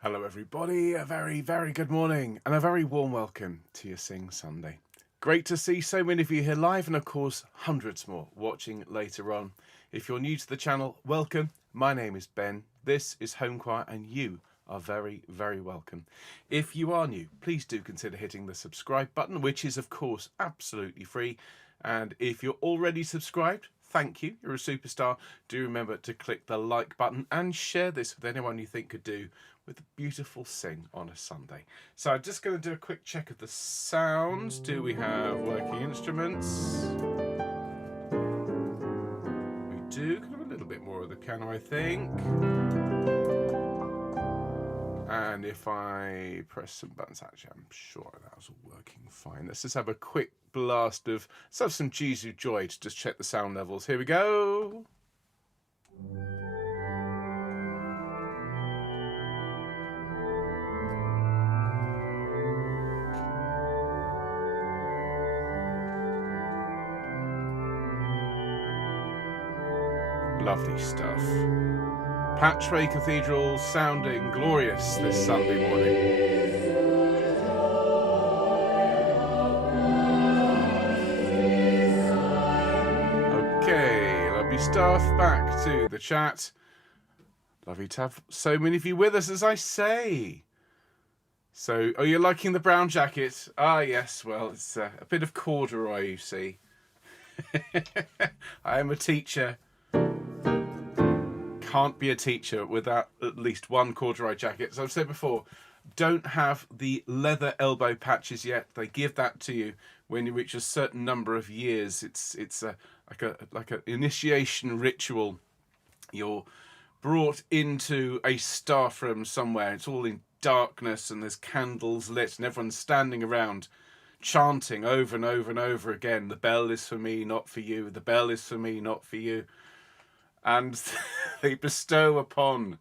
Hello everybody, a very, very good morning and a very warm welcome to your Sing Sunday. Great to see so many of you here live and of course hundreds more watching later on. If you're new to the channel, welcome. My name is Ben, this is Homechoir and you are very, very welcome. If you are new, please do consider hitting the subscribe button, which is of course absolutely free. And if you're already subscribed, thank you, you're a superstar. Do remember to click the like button and share this with anyone you think could do with a beautiful sing on a Sunday. So I'm just going to do a quick check of the sounds. Do we have working instruments? We do. Kind of a little bit more of the piano, I think. And if I press some buttons, actually, I'm sure that was all working fine. Let's just have a quick blast of, let's have some Jesu joy to just check the sound levels. Here we go. Lovely stuff. Patchway Cathedral sounding glorious this Sunday morning. Okay, lovely stuff. Back to the chat. Lovely to have so many of you with us, as I say. So, are you liking the brown jacket? Ah, yes, well, it's a bit of corduroy, you see. I am a teacher. Can't be a teacher without at least one corduroy jacket. As I've said before, don't have the leather elbow patches yet. They give that to you when you reach a certain number of years. It's like an initiation ritual. You're brought into a staff room somewhere. It's all in darkness and there's candles lit and everyone's standing around chanting over and over and over again. The bell is for me, not for you. The bell is for me, not for you. And they bestow upon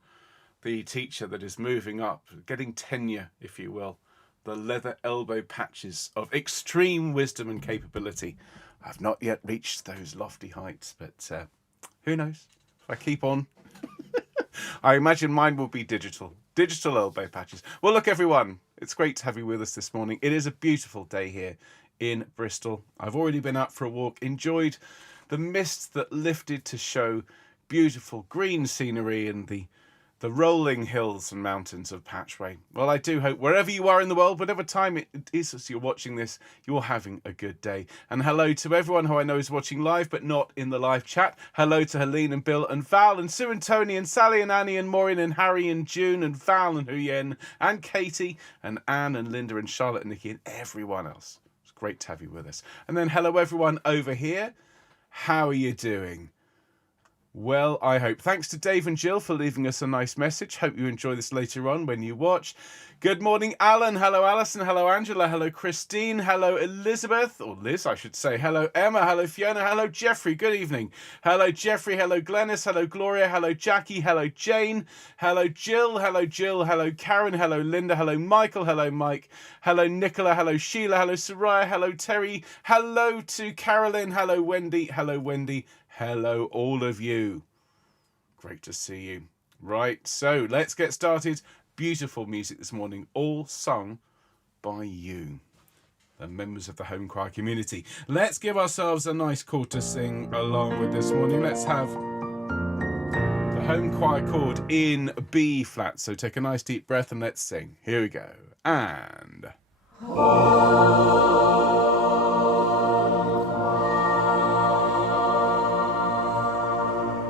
the teacher that is moving up, getting tenure, if you will, the leather elbow patches of extreme wisdom and capability. I've not yet reached those lofty heights, but who knows? If I keep on, I imagine mine will be digital elbow patches. Well, look, everyone, it's great to have you with us this morning. It is a beautiful day here in Bristol. I've already been out for a walk, enjoyed the mist that lifted to show beautiful green scenery and the rolling hills and mountains of Patchway. Well, I do hope wherever you are in the world, whatever time it is as you're watching this, you're having a good day. And hello to everyone who I know is watching live, but not in the live chat. Hello to Helene and Bill and Val and Sue and Tony and Sally and Annie and Maureen and Harry and June and Val and Huyen and Katie and Anne and Linda and Charlotte and Nikki and everyone else. It's great to have you with us. And then hello everyone over here. How are you doing? Well, I hope. Thanks to Dave and Jill for leaving us a nice message. Hope you enjoy this later on when you watch. Good morning, Alan. Hello, Alison. Hello, Angela. Hello, Christine. Hello, Elizabeth. Or Liz, I should say. Hello, Emma. Hello, Fiona. Hello, Jeffrey. Good evening. Hello, Jeffrey. Hello, Glennis. Hello, Gloria. Hello, Jackie. Hello, Jane. Hello, Jill. Hello, Jill. Hello, Karen. Hello, Linda. Hello, Michael. Hello, Mike. Hello, Nicola. Hello, Sheila. Hello, Soraya. Hello, Terry. Hello to Carolyn. Hello, Wendy. Hello, Wendy. Hello, all of you. Great to see you. Right, so let's get started. Beautiful music this morning, all sung by you, the members of the Homechoir community. Let's give ourselves a nice call to sing along with this morning. Let's have the Homechoir chord in B flat. So take a nice deep breath and let's sing. Here we go. And...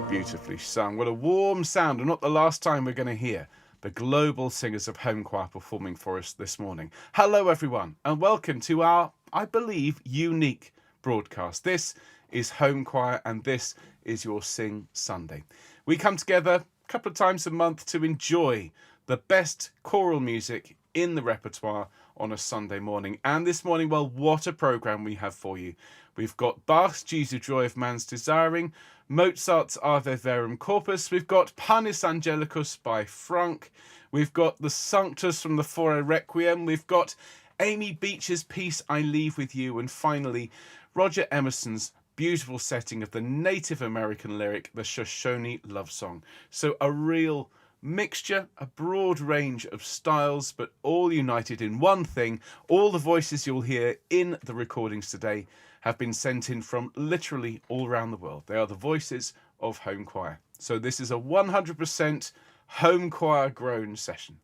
beautifully sung. What a warm sound, and not the last time we're going to hear the global singers of Homechoir performing for us this morning. Hello everyone and welcome to our, I believe, unique broadcast. This is Homechoir and this is your Sing Sunday. We come together a couple of times a month to enjoy the best choral music in the repertoire on a Sunday morning. And this morning, well, what a programme we have for you. We've got Bach's Jesu Joy of Man's Desiring, Mozart's Verum Corpus, we've got Panis Angelicus by Franck, we've got the Sanctus from the Faure Requiem, we've got Amy Beach's Peace I Leave With You, and finally Roger Emerson's beautiful setting of the Native American lyric, the Shoshone love song. So a real mixture, a broad range of styles, but all united in one thing. All the voices you'll hear in the recordings today have been sent in from literally all around the world. They are the voices of Homechoir. So this is a 100% Homechoir grown session.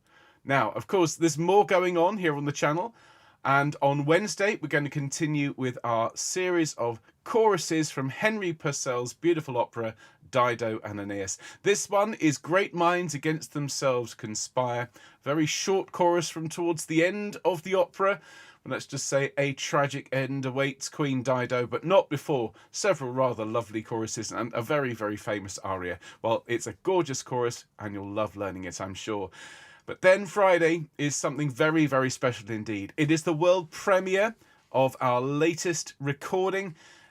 Now, of course, there's more going on here on the channel. And on Wednesday, we're going to continue with our series of choruses from Henry Purcell's beautiful opera, Dido and Aeneas. This one is Great Minds Against Themselves Conspire. Very short chorus from towards the end of the opera. Let's just say a tragic end awaits Queen Dido, but not before several rather lovely choruses and a very, very famous aria. Well, it's a gorgeous chorus and you'll love learning it, I'm sure. But then Friday is something very, very special indeed. It is the world premiere of our latest recording.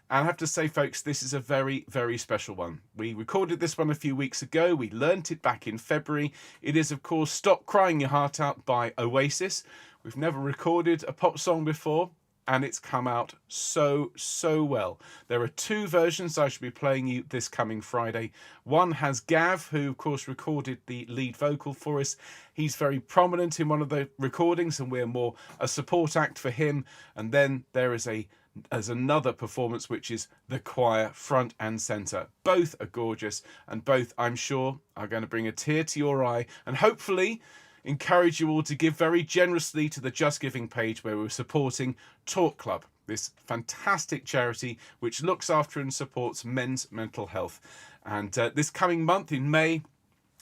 And I have to say, folks, this is a very, very special one. We recorded this one a few weeks ago. We learnt it back in February. It is, of course, Stop Crying Your Heart Out by Oasis. We've never recorded a pop song before, and it's come out so, so well. There are two versions I shall be playing you this coming Friday. One has Gav, who, of course, recorded the lead vocal for us. He's very prominent in one of the recordings, and we're more a support act for him. And then there is another performance, which is the choir front and centre. Both are gorgeous, and both, I'm sure, are going to bring a tear to your eye, and hopefully encourage you all to give very generously to the Just Giving page, where we're supporting Talk Club, this fantastic charity which looks after and supports men's mental health. And this coming month in May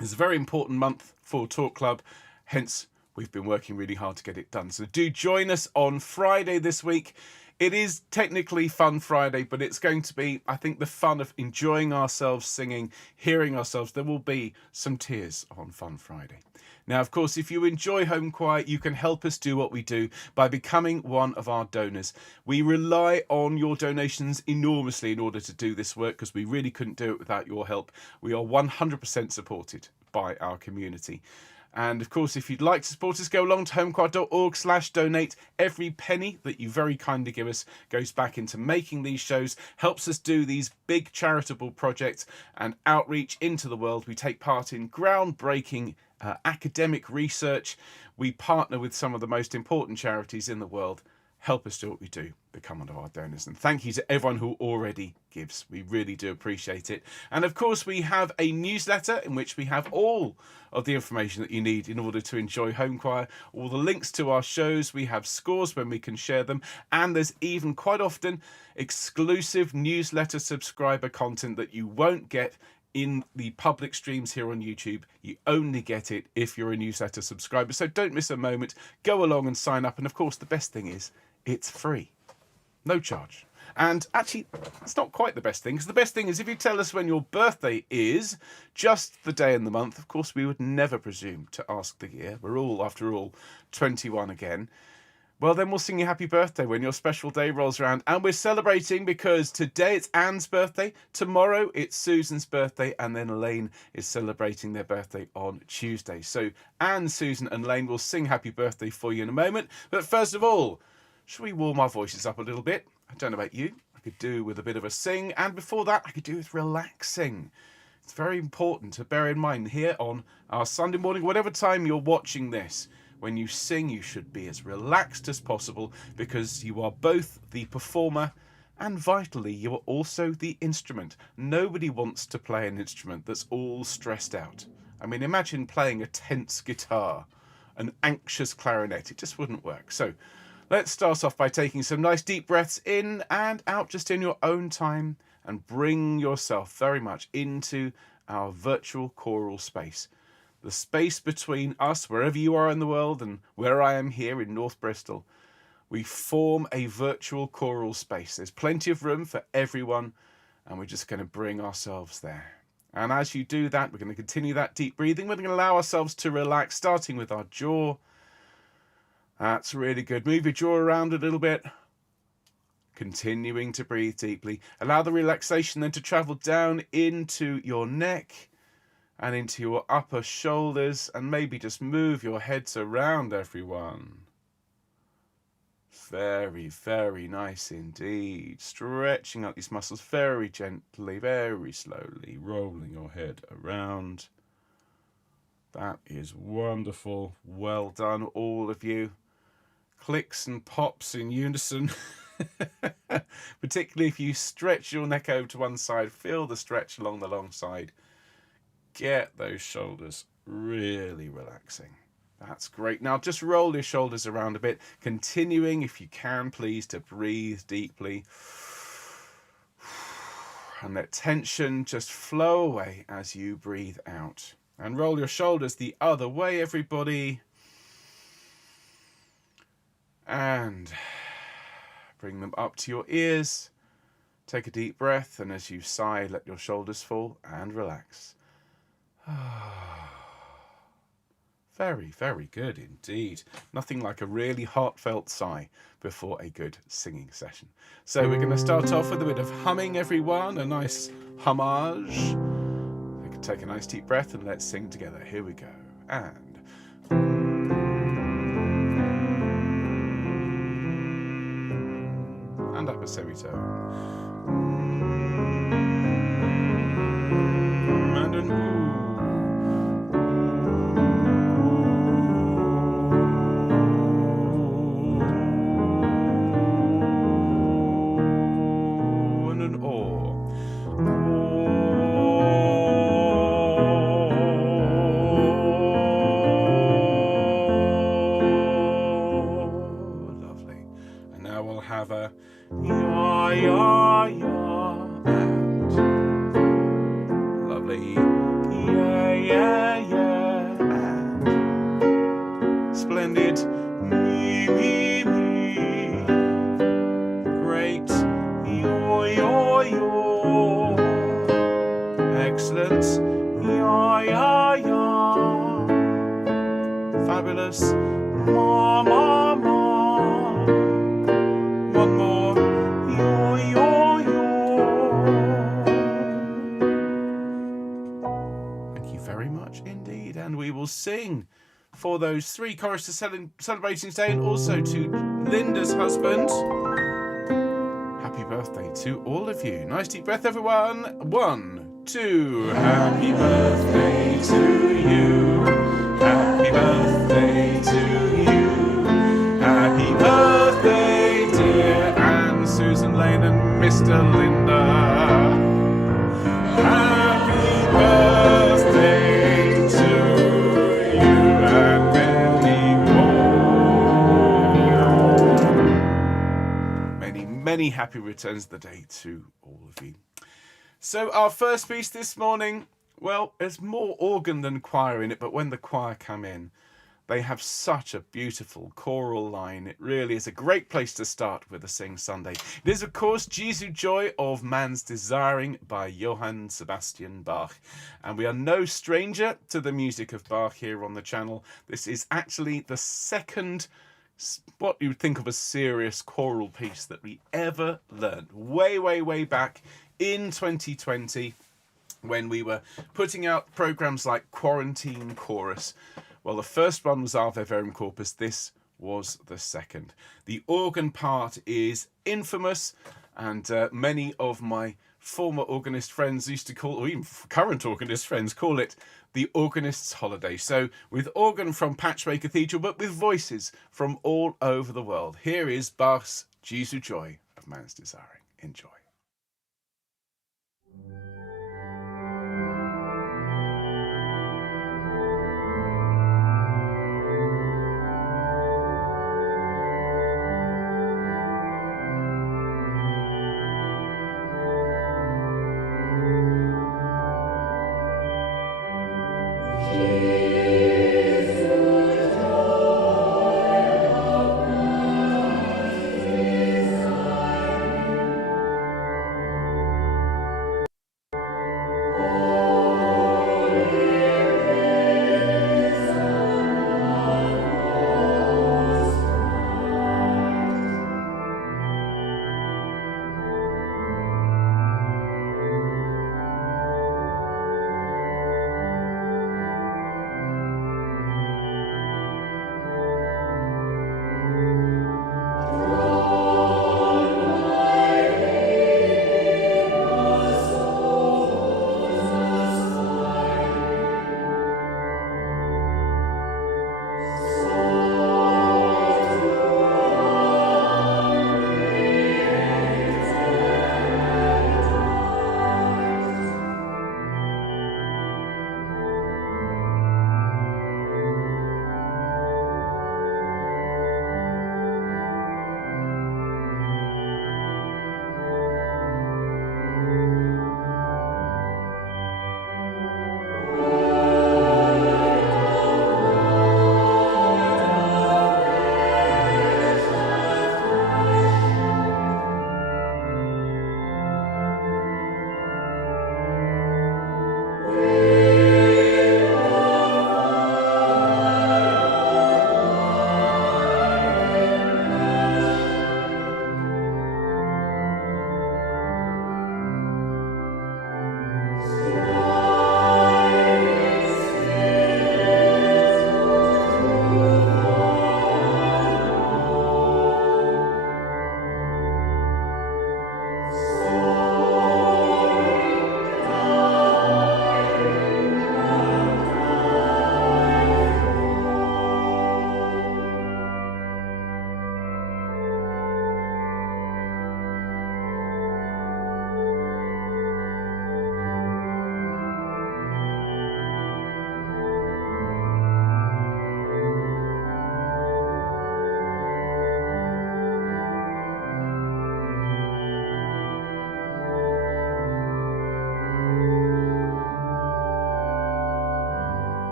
is a very important month for Talk Club, hence we've been working really hard to get it done. So do join us on Friday this week. It is technically Fun Friday, but it's going to be, I think, the fun of enjoying ourselves singing, hearing ourselves. There will be some tears on Fun Friday. Now, of course, if you enjoy Homechoir, you can help us do what we do by becoming one of our donors. We rely on your donations enormously in order to do this work, because we really couldn't do it without your help. We are 100% supported by our community. And of course, if you'd like to support us, go along to homechoir.org/donate. Every penny that you very kindly give us goes back into making these shows, helps us do these big charitable projects and outreach into the world. We take part in groundbreaking academic research. We partner with some of the most important charities in the world. Help us do what we do. Become one of our donors. And thank you to everyone who already gives. We really do appreciate it. And of course, we have a newsletter in which we have all of the information that you need in order to enjoy Homechoir. All the links to our shows. We have scores when we can share them. And there's even quite often exclusive newsletter subscriber content that you won't get in the public streams here on YouTube. You only get it if you're a newsletter subscriber. So don't miss a moment. Go along and sign up. And of course, the best thing is it's free. No charge. And actually, it's not quite the best thing, because the best thing is if you tell us when your birthday is, just the day and the month. Of course, we would never presume to ask the year. We're all, after all, 21 again. Well, then we'll sing you happy birthday when your special day rolls around. And we're celebrating because today it's Anne's birthday, tomorrow it's Susan's birthday, and then Elaine is celebrating their birthday on Tuesday. So Anne, Susan and Elaine will sing happy birthday for you in a moment. But first of all, should we warm our voices up a little bit? I don't know about you. I could do with a bit of a sing. And before that, I could do with relaxing. It's very important to bear in mind here on our Sunday morning, whatever time you're watching this. When you sing, you should be as relaxed as possible, because you are both the performer and, vitally, you are also the instrument. Nobody wants to play an instrument that's all stressed out. I mean, imagine playing a tense guitar, an anxious clarinet. It just wouldn't work. So let's start off by taking some nice deep breaths in and out, just in your own time, and bring yourself very much into our virtual choral space. The space between us, wherever you are in the world, and where I am here in North Bristol. We form a virtual choral space. There's plenty of room for everyone, and we're just going to bring ourselves there. And as you do that, we're going to continue that deep breathing. We're going to allow ourselves to relax, starting with our jaw. That's really good. Move your jaw around a little bit. Continuing to breathe deeply. Allow the relaxation then to travel down into your neck and into your upper shoulders, and maybe just move your heads around, everyone. Very, very nice indeed. Stretching out these muscles very gently, very slowly, rolling your head around. That is wonderful. Well done, all of you. Clicks and pops in unison. Particularly if you stretch your neck over to one side, feel the stretch along the long side. Get those shoulders really relaxing. That's great. Now just roll your shoulders around a bit, continuing, if you can, please, to breathe deeply. And let tension just flow away as you breathe out. And roll your shoulders the other way, everybody. And bring them up to your ears. Take a deep breath, and as you sigh, let your shoulders fall and relax. Very, very good indeed. Nothing like a really heartfelt sigh before a good singing session. So we're going to start off with a bit of humming, everyone, a nice homage. We can take a nice deep breath and let's sing together. Here we go. And up a semitone. And an ooh. Sing for those three choristers celebrating today, and also to Linda's husband. Happy birthday to all of you. Nice deep breath, everyone. 1, 2. Happy birthday to you. Happy birthday to you. Happy birthday, dear Anne, Susan Lane, and Mr. Linda. Happy birthday. Many happy returns of the day to all of you. So our first piece this morning, well, there's more organ than choir in it, but when the choir come in, they have such a beautiful choral line. It really is a great place to start with a Sing Sunday. It is, of course, Jesu Joy of Man's Desiring by Johann Sebastian Bach. And we are no stranger to the music of Bach here on the channel. This is actually the second what you would think of a serious choral piece that we ever learned way back in 2020 when we were putting out programs like Quarantine Chorus. Well, the first one was Ave Verum Corpus. This was the second. The organ part is infamous, and many of my former organist friends used to call, or even current organist friends call it, the organist's holiday. So with organ from Patchway Cathedral, but with voices from all over the world. Here is Bach's Jesu Joy of Man's Desiring. Enjoy.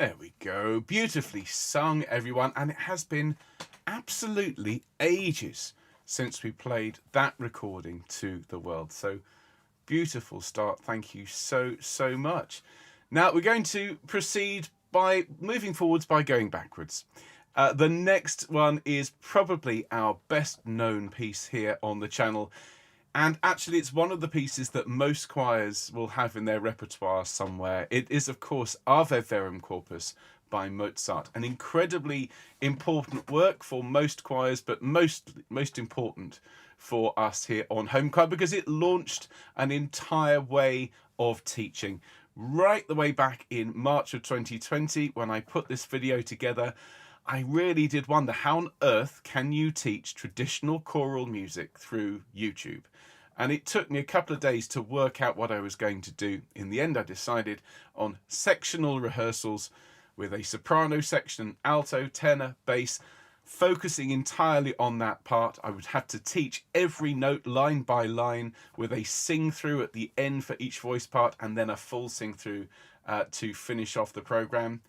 There we go. Beautifully sung, everyone. And it has been absolutely ages since we played that recording to the world. So beautiful start. Thank you so much. Now we're going to proceed by moving forwards by going backwards. The next one is probably our best known piece here on the channel. And actually, it's one of the pieces that most choirs will have in their repertoire somewhere. It is, of course, Ave Verum Corpus by Mozart. An incredibly important work for most choirs, but most important for us here on Homechoir, because it launched an entire way of teaching. Right the way back in March of 2020, when I put this video together, I really did wonder, how on earth can you teach traditional choral music through YouTube? And it took me a couple of days to work out what I was going to do. In the end, I decided on sectional rehearsals with a soprano section, alto, tenor, bass, focusing entirely on that part. I would have to teach every note line by line with a sing through at the end for each voice part, and then a full sing through to finish off the program.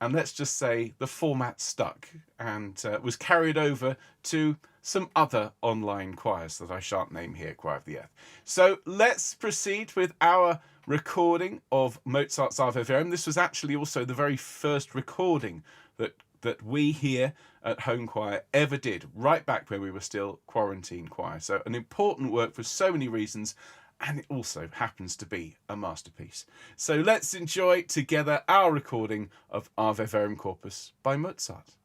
And let's just say the format stuck and was carried over to some other online choirs that I shan't name here, Choir of the Earth. So let's proceed with our recording of Mozart's Ave Verum. This was actually also the very first recording that we here at Homechoir ever did, right back when we were still quarantine choir. So an important work for so many reasons, and it also happens to be a masterpiece. So let's enjoy together our recording of Ave Verum Corpus by Mozart.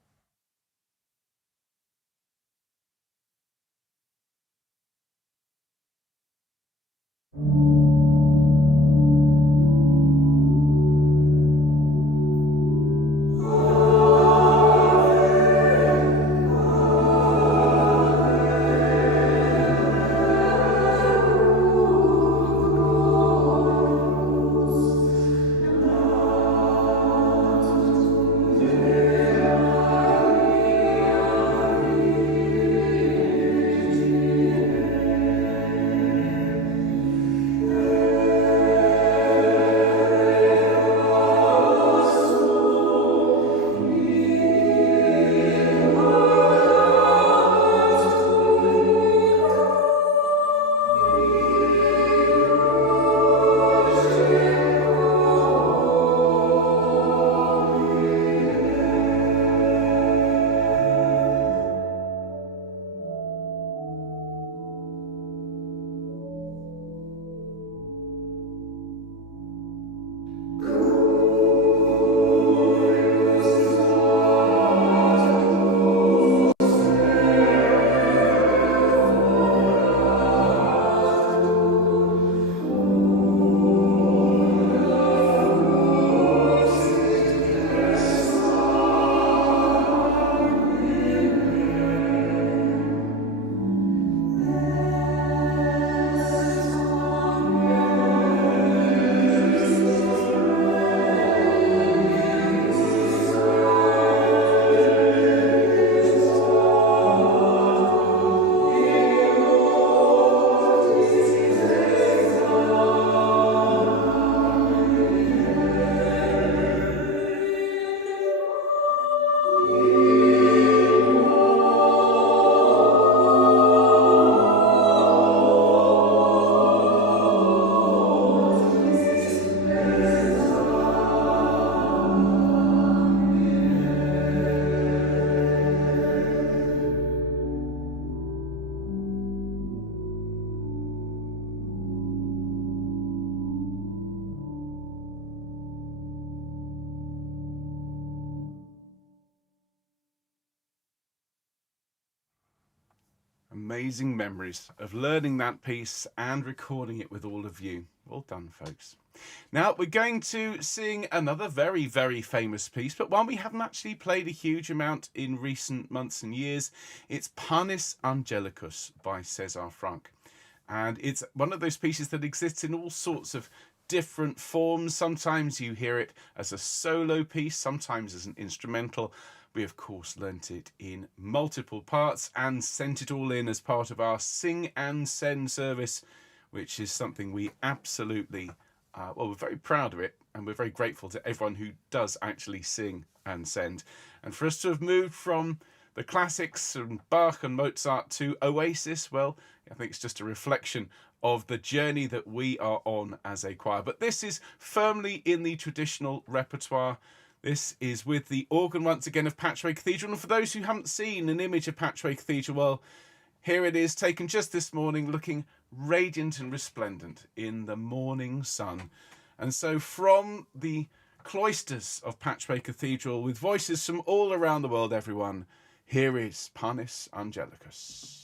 Amazing memories of learning that piece and recording it with all of you. Well done, folks. Now we're going to sing another very famous piece, but one we haven't actually played a huge amount in recent months and years. It's Panis Angelicus by Franck. And it's one of those pieces that exists in all sorts of different forms. Sometimes you hear it as a solo piece, sometimes as an instrumental. We, of course, learnt it in multiple parts and sent it all in as part of our Sing and Send service, which is something we absolutely Well, we're very proud of it, and we're very grateful to everyone who does actually sing and send. And for us to have moved from the classics from Bach and Mozart to Oasis, well, I think it's just a reflection of the journey that we are on as a choir. But this is firmly in the traditional repertoire. This is with the organ once again of Patchway Cathedral. And for those who haven't seen an image of Patchway Cathedral, well, here it is, taken just this morning, looking radiant and resplendent in the morning sun. And so from the cloisters of Patchway Cathedral, with voices from all around the world, everyone, here is Panis Angelicus.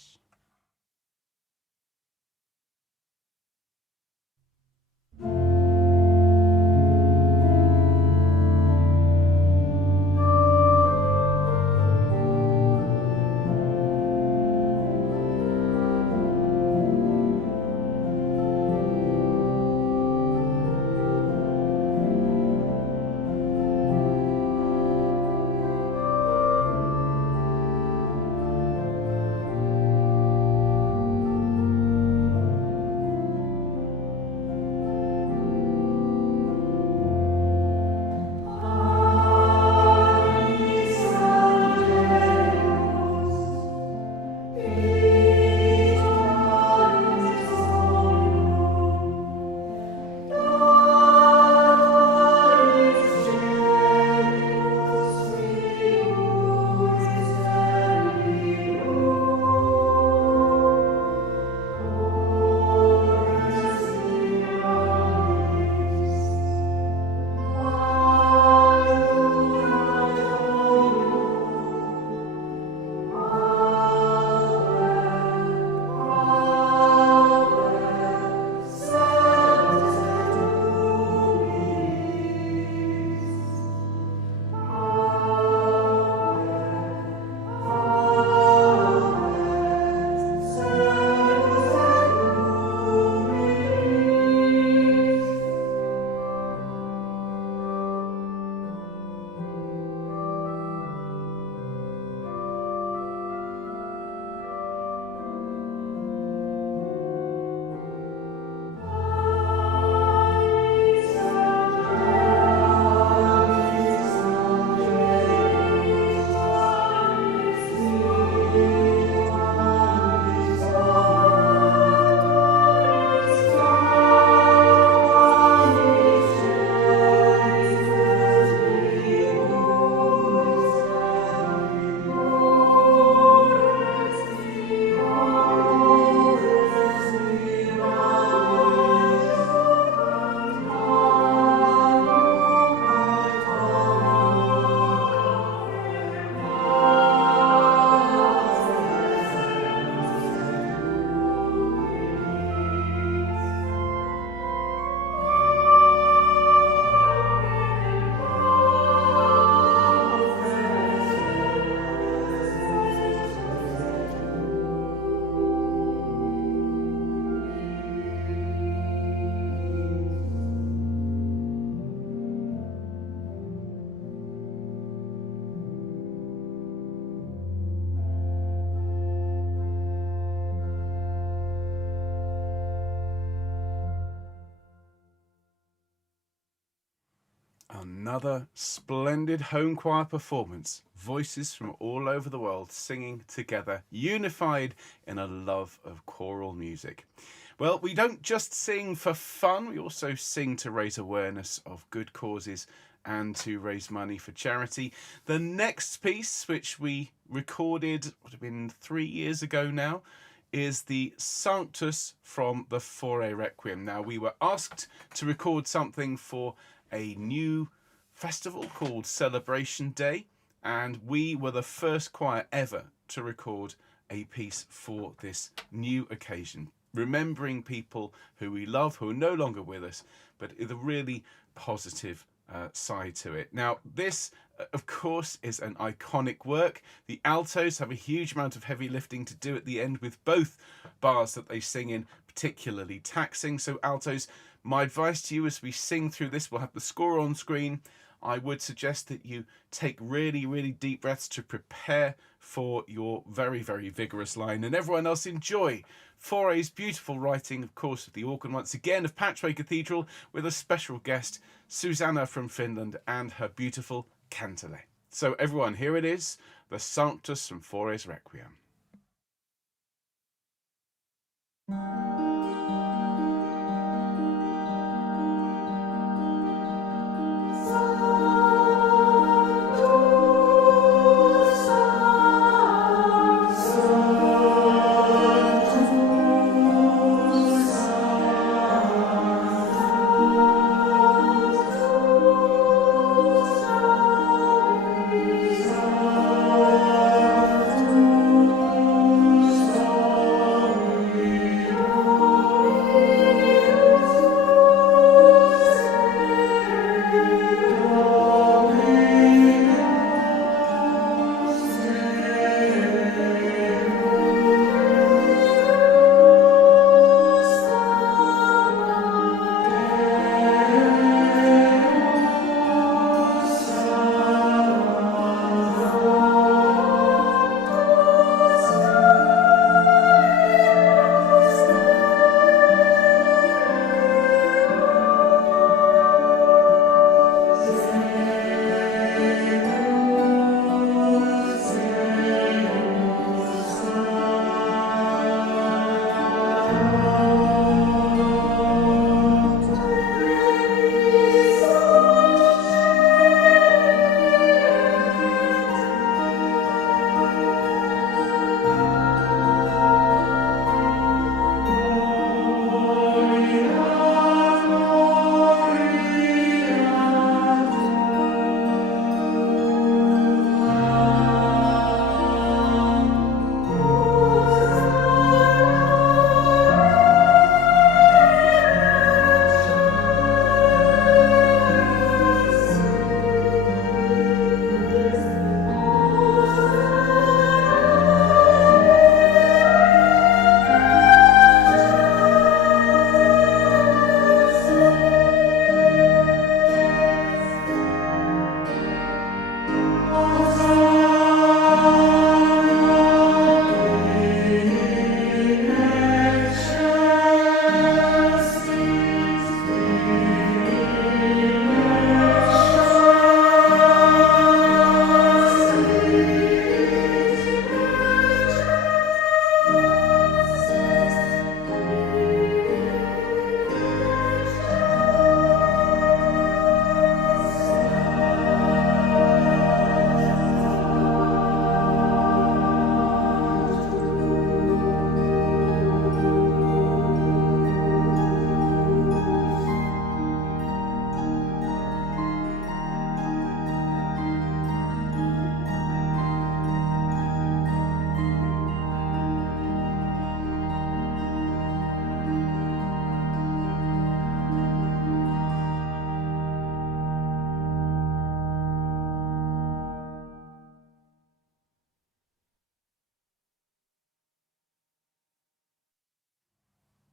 Another splendid home choir performance. Voices from all over the world singing together, unified in a love of choral music. Well, we don't just sing for fun, we also sing to raise awareness of good causes and to raise money for charity. The next piece, which we recorded, would have been 3 years ago now, is the Sanctus from the Faure Requiem. Now, we were asked to record something for a new festival called Celebration Day, and we were the first choir ever to record a piece for this new occasion, remembering people who we love, who are no longer with us, but with a really positive side to it. Now, this, of course, is an iconic work. The altos have a huge amount of heavy lifting to do at the end, with both bars that they sing in particularly taxing. So altos, my advice to you as we sing through this, we'll have the score on screen. I would suggest that you take really, really deep breaths to prepare for your very, very vigorous line. And everyone else, enjoy Faure's beautiful writing, of course, of the organ once again of Patchway Cathedral, with a special guest, Susanna from Finland, and her beautiful cantilè. So everyone, here it is, the Sanctus from Faure's Requiem.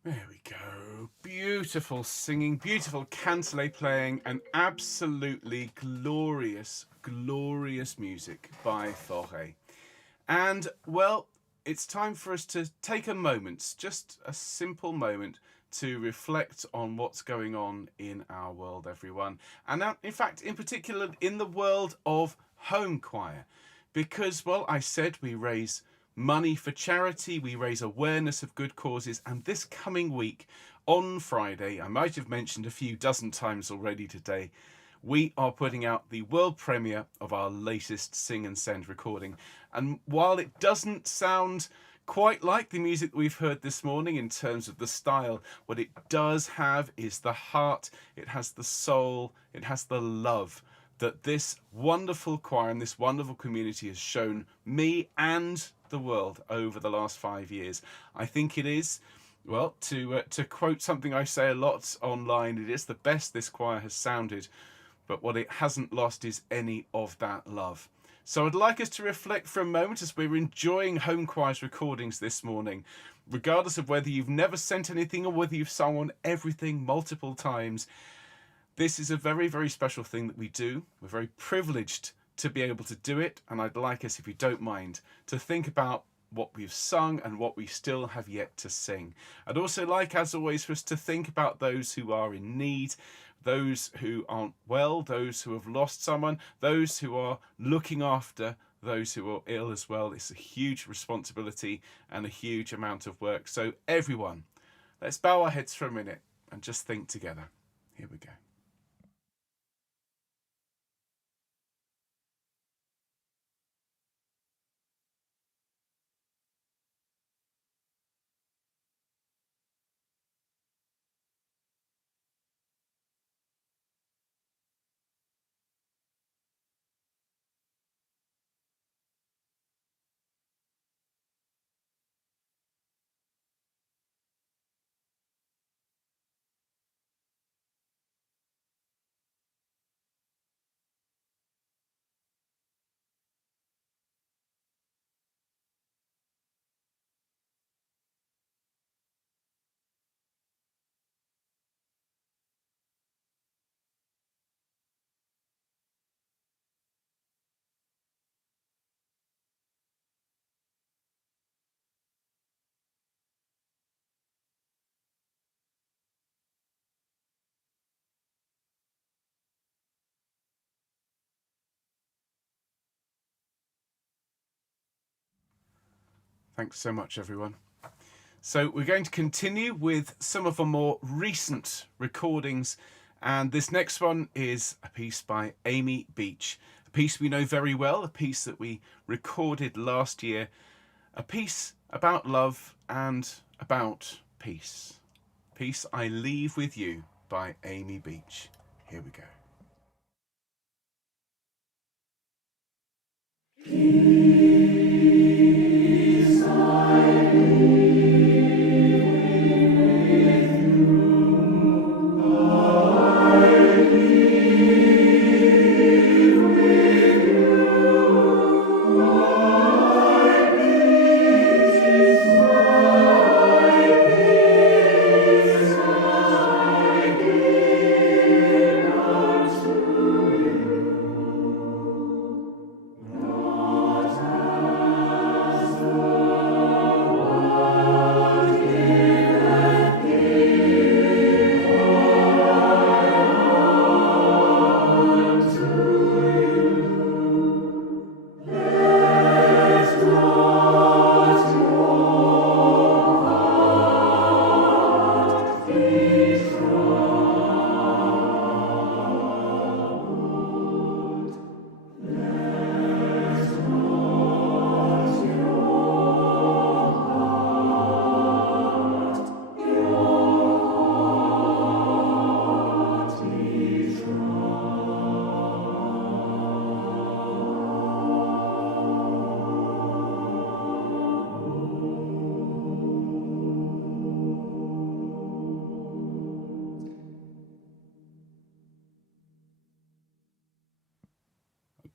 There we go. Beautiful singing, beautiful cantilè playing, and absolutely glorious, glorious music by Faure. And, well, it's time for us to take a moment, just a simple moment, to reflect on what's going on in our world, everyone. And now, in fact, in particular, in the world of Homechoir. Because, well, I said we raise money for charity, we raise awareness of good causes, and this coming week, on Friday, I might have mentioned a few dozen times already today, we are putting out the world premiere of our latest Sing and Send recording. And while it doesn't sound quite like the music we've heard this morning in terms of the style, what it does have is the heart, it has the soul, it has the love that this wonderful choir and this wonderful community has shown me and the world over the last 5 years. I think it is, well, to quote something I say a lot online, it is the best this choir has sounded, but what it hasn't lost is any of that love. So I'd like us to reflect for a moment as we're enjoying Homechoir's recordings this morning, regardless of whether you've never sent anything or whether you've sung on everything multiple times. This is a very, very special thing that we do. We're very privileged to be able to do it, and I'd like us, if you don't mind, to think about what we've sung and what we still have yet to sing. I'd also like, as always, for us to think about those who are in need, those who aren't well, those who have lost someone, those who are looking after those who are ill as well. It's a huge responsibility and a huge amount of work. So everyone, let's bow our heads for a minute and just think together. Here we go. Thanks so much, everyone. So we're going to continue with some of our more recent recordings, and this next one is a piece by Amy Beach, a piece we know very well, a piece that we recorded last year, a piece about love and about peace. Peace I Leave With You by Amy Beach. Here we go. Peace I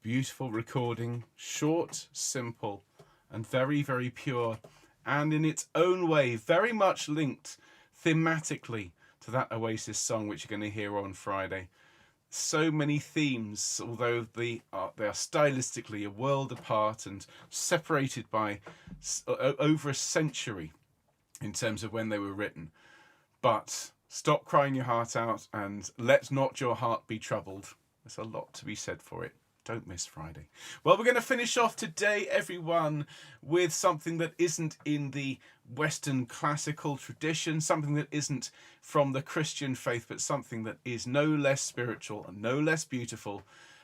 Beautiful recording, short, simple, and very, very pure, and in its own way, very much linked thematically to that Oasis song, which you're going to hear on Friday. So many themes, although they are stylistically a world apart and separated by over a century in terms of when they were written. But stop crying your heart out and let not your heart be troubled. There's a lot to be said for it. Don't miss Friday. Well, we're going to finish off today, everyone, with something that isn't in the Western classical tradition, something that isn't from the Christian faith, but something that is no less spiritual and no less beautiful,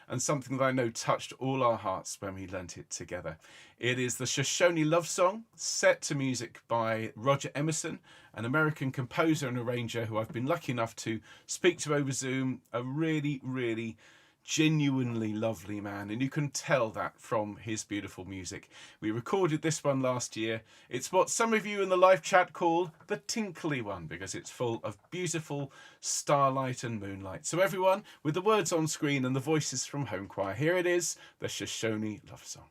and something that I know touched all our hearts when we learnt it together. It is the Shoshone love song, set to music by Roger Emerson, an American composer and arranger who I've been lucky enough to speak to over Zoom, a really, really genuinely lovely man, and you can tell that from his beautiful music. We recorded this one last year. It's what some of you in the live chat call the tinkly one, because it's full of beautiful starlight and moonlight. So everyone, with the words on screen and the voices from Homechoir, here it is, the Shoshone love song.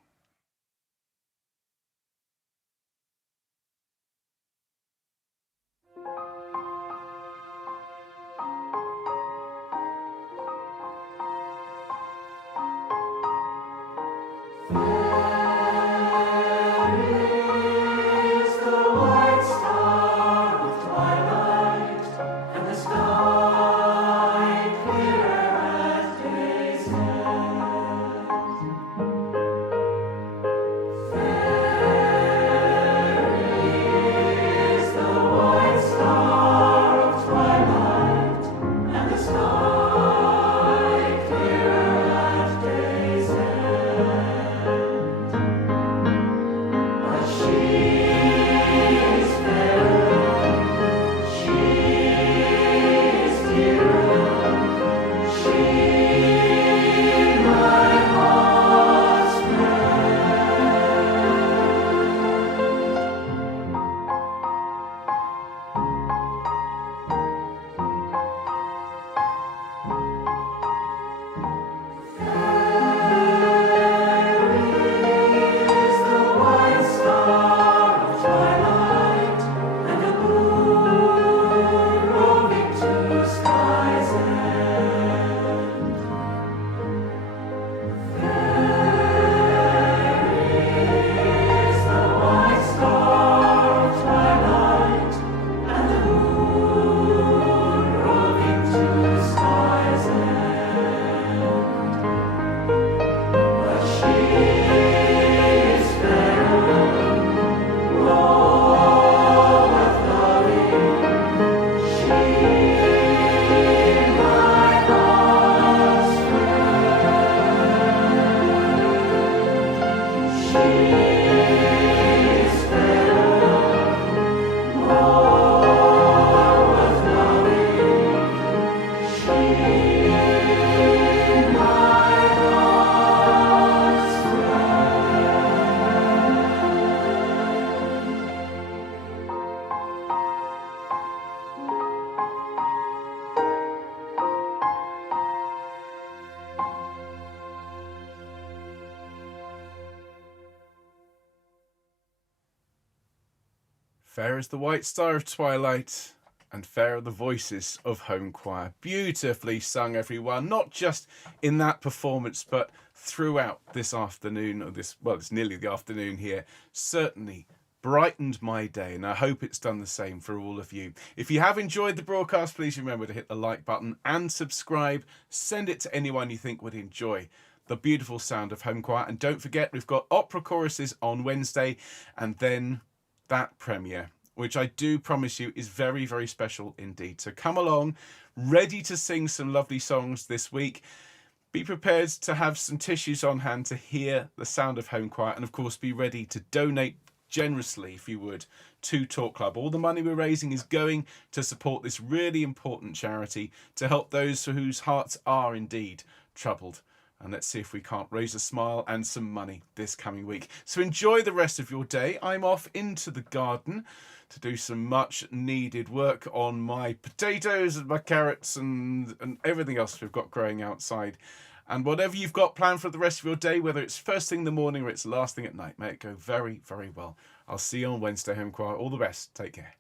Fair as the white star of twilight, and fair are the voices of Homechoir. Beautifully sung, everyone, not just in that performance, but throughout this afternoon, or this, well, it's nearly the afternoon here. Certainly brightened my day, and I hope it's done the same for all of you. If you have enjoyed the broadcast, please remember to hit the like button and subscribe. Send it to anyone you think would enjoy the beautiful sound of Homechoir. And don't forget, we've got opera choruses on Wednesday, and then that premiere, which I do promise you is very, very special indeed. So come along, ready to sing some lovely songs this week. Be prepared to have some tissues on hand to hear the sound of Homechoir, and of course be ready to donate generously, if you would, to Talk Club. All the money we're raising is going to support this really important charity to help those whose hearts are indeed troubled. And let's see if we can't raise a smile and some money this coming week. So enjoy the rest of your day. I'm off into the garden to do some much needed work on my potatoes and my carrots and everything else we've got growing outside. And whatever you've got planned for the rest of your day, whether it's first thing in the morning or it's last thing at night, may it go very, very well. I'll see you on Wednesday, Homechoir. All the best. Take care.